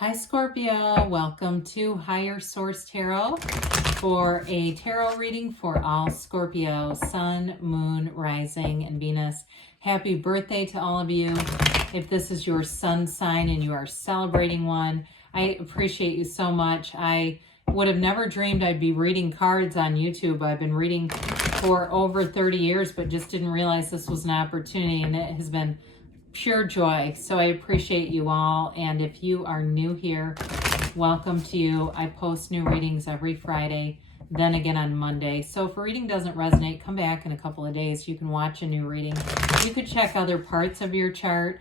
Hi Scorpio, welcome to Higher Source Tarot for a tarot reading for all Scorpio, Sun, Moon, Rising, and Venus. Happy birthday to all of you. If this is your sun sign and you are celebrating one, I appreciate you so much. I would have never dreamed I'd be reading cards on YouTube. I've been reading for over 30 years, but just didn't realize this was an opportunity, and it has been pure joy. So I appreciate you all. And if you are new here, welcome to you. I post new readings every Friday, then again on Monday. So if a reading doesn't resonate, come back in a couple of days. You can watch a new reading. You could check other parts of your chart.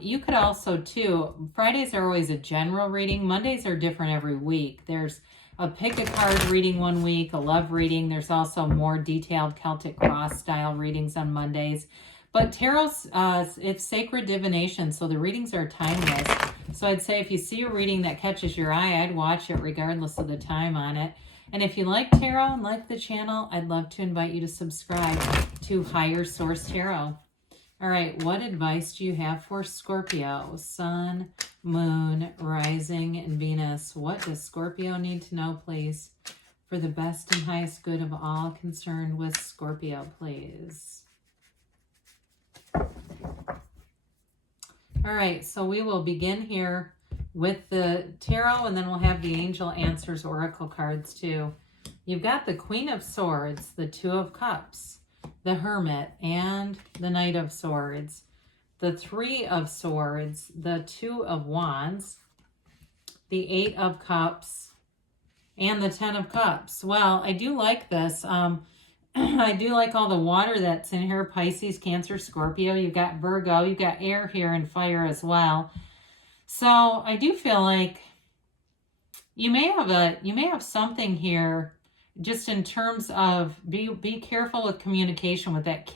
You could also too, Fridays are always a general reading. Mondays are different every week. There's a pick a card reading one week, a love reading. There's also more detailed Celtic cross style readings on Mondays. But tarot's, it's sacred divination, so the readings are timeless. So I'd say if you see a reading that catches your eye, I'd watch it regardless of the time on it. And if you like tarot and like the channel, I'd love to invite you to subscribe to Higher Source Tarot. All right, what advice do you have for Scorpio? Sun, Moon, Rising, and Venus. What does Scorpio need to know, please? For the best and highest good of all concerned with Scorpio, please. All right, so we will begin here with the tarot, and then we'll have the Angel Answers Oracle cards too. You've got the Queen of Swords, the Two of Cups, the Hermit, and the Knight of Swords, the Three of Swords, the Two of Wands, the Eight of Cups, and the Ten of Cups. Well, I do like this. I do like all the water that's in here. Pisces, Cancer, Scorpio. You've got Virgo. You've got air here and fire as well. So I do feel like you may have something here just in terms of be careful with communication with that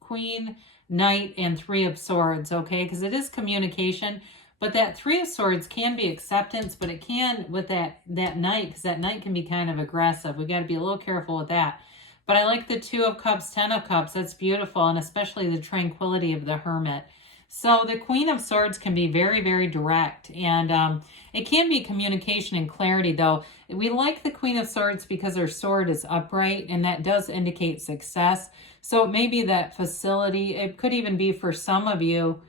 Queen, Knight, and Three of Swords, okay? Because it is communication. But that Three of Swords can be acceptance, but it can with that Knight, because that Knight can be kind of aggressive. We got to be a little careful with that. But I like the Two of Cups, Ten of Cups. That's beautiful, and especially the tranquility of the Hermit. So the Queen of Swords can be very, very direct, and it can be communication and clarity, though. We like the Queen of Swords because her sword is upright, and that does indicate success. So it may be that facility. It could even be for some of you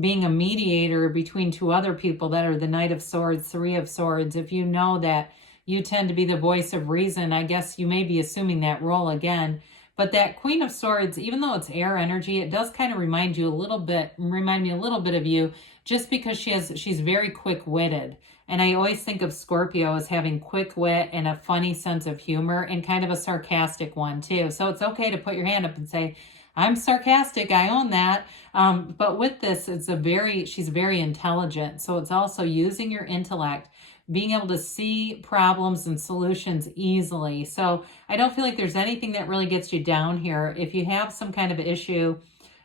being a mediator between two other people that are the Knight of Swords, Three of Swords. If you know that you tend to be the voice of reason, I guess you may be assuming that role again. But that Queen of Swords, even though it's air energy, it does kind of remind me a little bit of you, just because she's very quick-witted. And I always think of Scorpio as having quick wit and a funny sense of humor, and kind of a sarcastic one too. So it's okay to put your hand up and say, I'm sarcastic, I own that. But with this, she's very intelligent. So it's also using your intellect, being able to see problems and solutions easily. So I don't feel like there's anything that really gets you down here. If you have some kind of issue,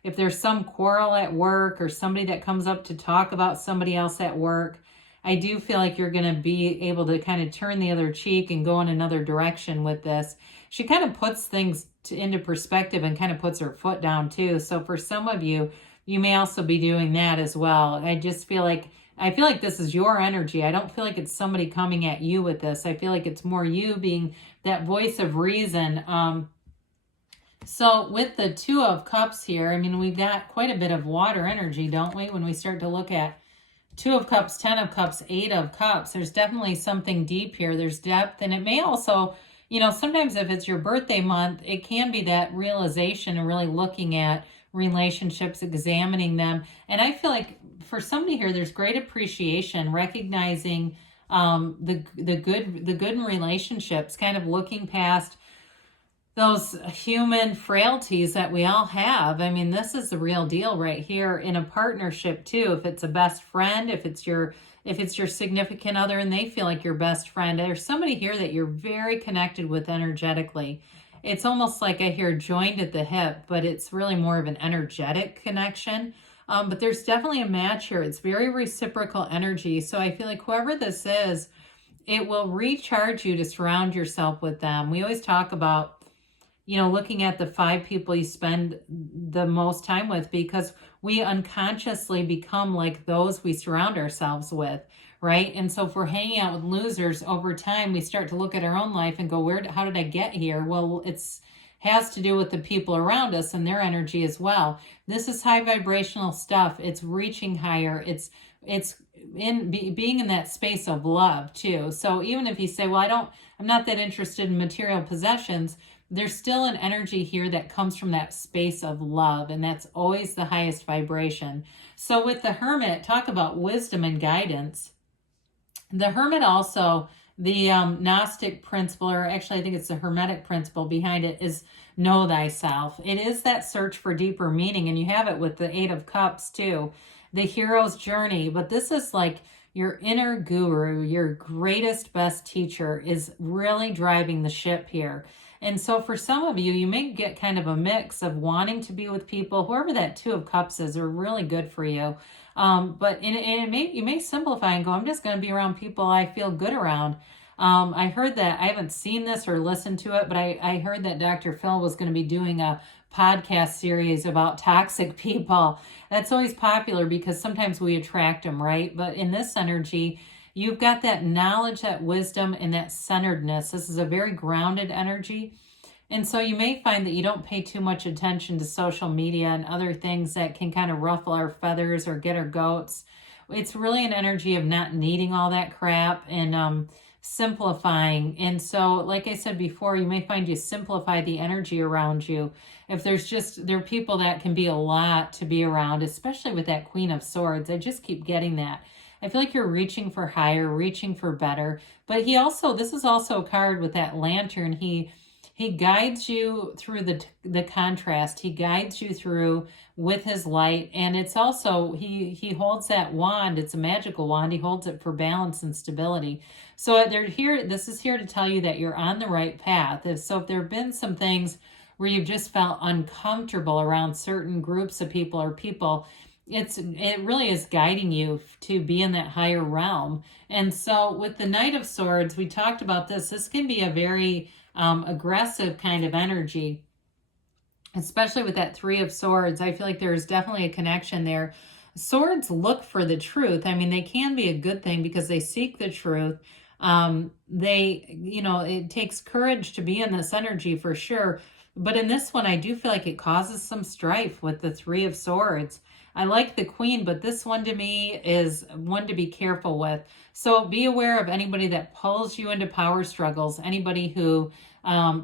if there's some quarrel at work or somebody that comes up to talk about somebody else at work, I do feel like you're going to be able to kind of turn the other cheek and go in another direction with this. She kind of puts things into perspective and kind of puts her foot down too. So for some of you, you may also be doing that as well. I feel like this is your energy. I don't feel like it's somebody coming at you with this. I feel like it's more you being that voice of reason. So with the Two of Cups here, I mean, we've got quite a bit of water energy, don't we? When we start to look at Two of Cups, Ten of Cups, Eight of Cups, there's definitely something deep here. There's depth, and it may also, sometimes if it's your birthday month, it can be that realization and really looking at relationships, examining them. And I feel like for somebody here, there's great appreciation, recognizing the good in relationships, kind of looking past those human frailties that we all have. I mean, this is the real deal right here in a partnership too. If it's a best friend, if it's your significant other and they feel like your best friend, there's somebody here that you're very connected with energetically. It's almost like I hear joined at the hip, but it's really more of an energetic connection. But there's definitely a match here. It's very reciprocal energy. So I feel like whoever this is, it will recharge you to surround yourself with them. We always talk about, looking at the 5 people you spend the most time with, because we unconsciously become like those we surround ourselves with, right? And so if we're hanging out with losers over time, we start to look at our own life and go, how did I get here? Well, it's has to do with the people around us and their energy as well. This is high vibrational stuff. It's reaching higher. It's being in that space of love too. So even if you say, well, I'm not that interested in material possessions, there's still an energy here that comes from that space of love, and that's always the highest vibration. So with the Hermit, talk about wisdom and guidance. The Hermit also, the Gnostic principle, or actually I think it's the Hermetic principle behind it, is know thyself. It is that search for deeper meaning, and you have it with the Eight of Cups too, the hero's journey. But this is like your inner guru, your greatest, best teacher is really driving the ship here. And so for some of you, you may get kind of a mix of wanting to be with people, whoever that Two of Cups is, are really good for you. But you may simplify and go, I'm just going to be around people I feel good around. I heard that, I haven't seen this or listened to it, but I heard that Dr. Phil was going to be doing a podcast series about toxic people. That's always popular because sometimes we attract them, right? But in this energy, you've got that knowledge, that wisdom, and that centeredness. This is a very grounded energy. And so you may find that you don't pay too much attention to social media and other things that can kind of ruffle our feathers or get our goats. It's really an energy of not needing all that crap and simplifying. And so, like I said before, you may find you simplify the energy around you. If there are people that can be a lot to be around, especially with that Queen of Swords. I just keep getting that. I feel like you're reaching for higher, reaching for better. But this is also a card with that Lantern. He guides you through the contrast. He guides you through with his light. And it's also, he holds that wand. It's a magical wand. He holds it for balance and stability. So this is here to tell you that you're on the right path. If there have been some things where you've just felt uncomfortable around certain groups of people or people, it really is guiding you to be in that higher realm. And so with the Knight of Swords, we talked about this. This can be a very aggressive kind of energy, especially with that Three of Swords. I feel like there's definitely a connection there. Swords look for the truth. I mean, they can be a good thing because they seek the truth. It takes courage to be in this energy for sure. But in this one, I do feel like it causes some strife with the Three of Swords. I like the Queen, but this one to me is one to be careful with. So be aware of anybody that pulls you into power struggles, anybody who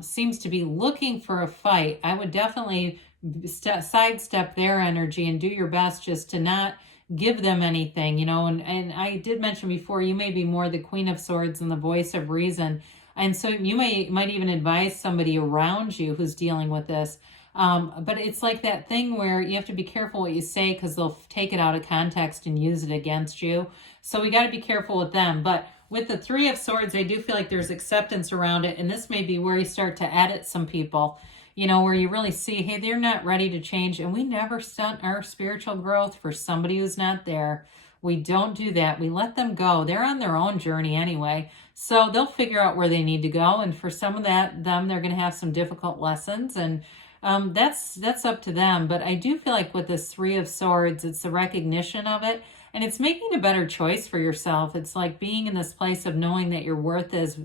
seems to be looking for a fight. I would definitely sidestep their energy and do your best just to not give them anything, and I did mention before, you may be more the Queen of Swords and the voice of reason. And so you might even advise somebody around you who's dealing with this. But it's like that thing where you have to be careful what you say because they'll take it out of context and use it against you. So we got to be careful with them. But with the Three of Swords, I do feel like there's acceptance around it. And this may be where you start to edit some people, where you really see, hey, they're not ready to change. And we never stunt our spiritual growth for somebody who's not there. We don't do that. We let them go. They're on their own journey anyway. So they'll figure out where they need to go. And for some of them, they're going to have some difficult lessons. And that's up to them. But I do feel like with this Three of Swords, it's the recognition of it. And it's making a better choice for yourself. It's like being in this place of knowing that your worth is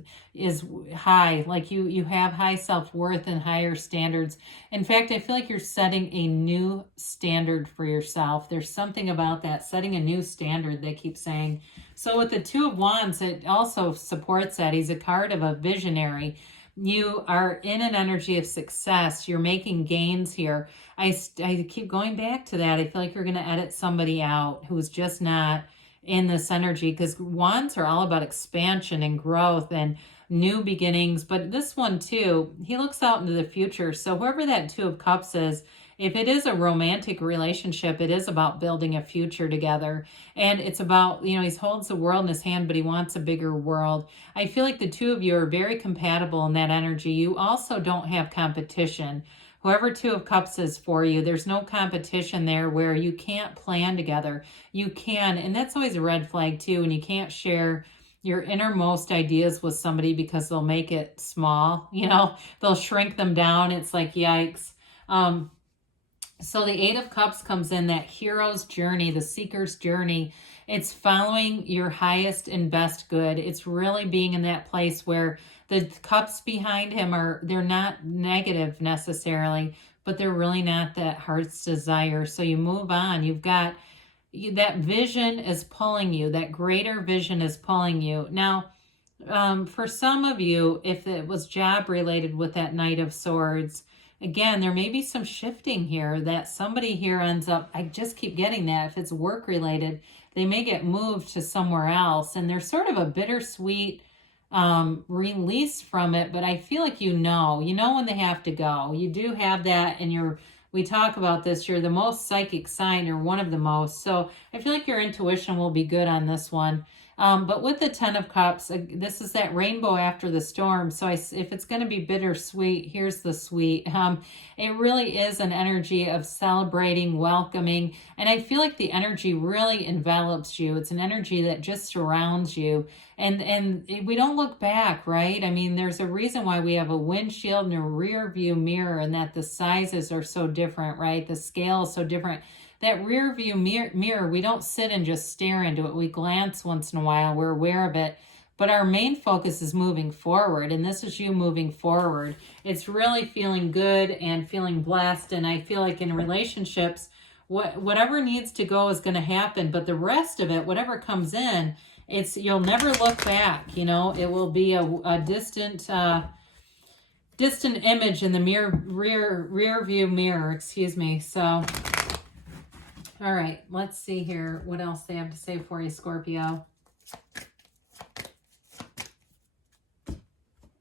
high. Like you have high self-worth and higher standards. In fact, I feel like you're setting a new standard for yourself. There's something about that, setting a new standard, they keep saying. So with the Two of Wands, it also supports that. He's a card of a visionary. You are in an energy of success. You're making gains here. I keep going back to that. I feel like you're going to edit somebody out who's just not in this energy, because wands are all about expansion and growth and new beginnings. But this one too, he looks out into the future. So whoever that Two of Cups is, if it is a romantic relationship, it is about building a future together. And it's about, he holds the world in his hand, but he wants a bigger world. I feel like the two of you are very compatible in that energy. You also don't have competition. Whoever Two of Cups is for you, there's no competition there where you can't plan together. You can, and that's always a red flag too, and you can't share your innermost ideas with somebody because they'll make it small, they'll shrink them down. It's like, yikes. So the Eight of Cups comes in, that hero's journey, the seeker's journey. It's following your highest and best good. It's really being in that place where the cups behind him they're not negative necessarily, but they're really not that heart's desire. So you move on. You've got that vision is pulling you. That greater vision is pulling you. Now, for some of you, if it was job related with that Knight of Swords, again, there may be some shifting here that somebody here ends up, I just keep getting that. If it's work related, they may get moved to somewhere else. And there's sort of a bittersweet release from it. But I feel like you know when they have to go. You do have that, and we talk about this, you're the most psychic sign, or one of the most. So I feel like your intuition will be good on this one. But with the Ten of Cups, this is that rainbow after the storm. So if it's going to be bittersweet, here's the sweet. It really is an energy of celebrating, welcoming. And I feel like the energy really envelops you. It's an energy that just surrounds you. And we don't look back, right? I mean, there's a reason why we have a windshield and a rear view mirror, and that the sizes are so different, right? The scale is so different. That rear view mirror, we don't sit and just stare into it. We glance once in a while. We're aware of it. But our main focus is moving forward. And this is you moving forward. It's really feeling good and feeling blessed. And I feel like in relationships, whatever needs to go is going to happen. But the rest of it, whatever comes in, you'll never look back. It will be a distant image in the rear view mirror, excuse me. So, all right, let's see here what else they have to say for you, Scorpio.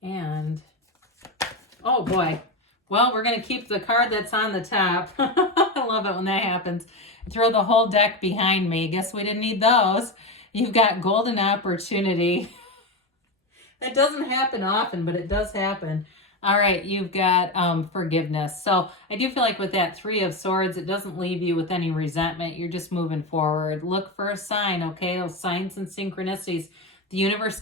And, oh boy. Well, we're going to keep the card that's on the top. I love it when that happens. Throw the whole deck behind me. Guess we didn't need those. You've got golden opportunity. It doesn't happen often, but it does happen. All right, you've got forgiveness. So I do feel like with that Three of Swords, it doesn't leave you with any resentment. You're just moving forward. Look for a sign, okay? Those signs and synchronicities. The universe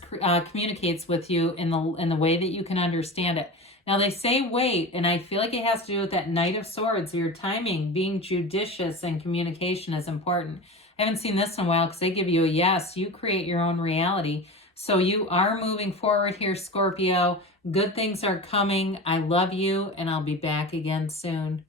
communicates with you in the way that you can understand it. Now, they say wait, and I feel like it has to do with that Knight of Swords. Your timing, being judicious, and communication is important. I haven't seen this in a while because they give you a yes. You create your own reality. So you are moving forward here, Scorpio. Good things are coming. I love you, and I'll be back again soon.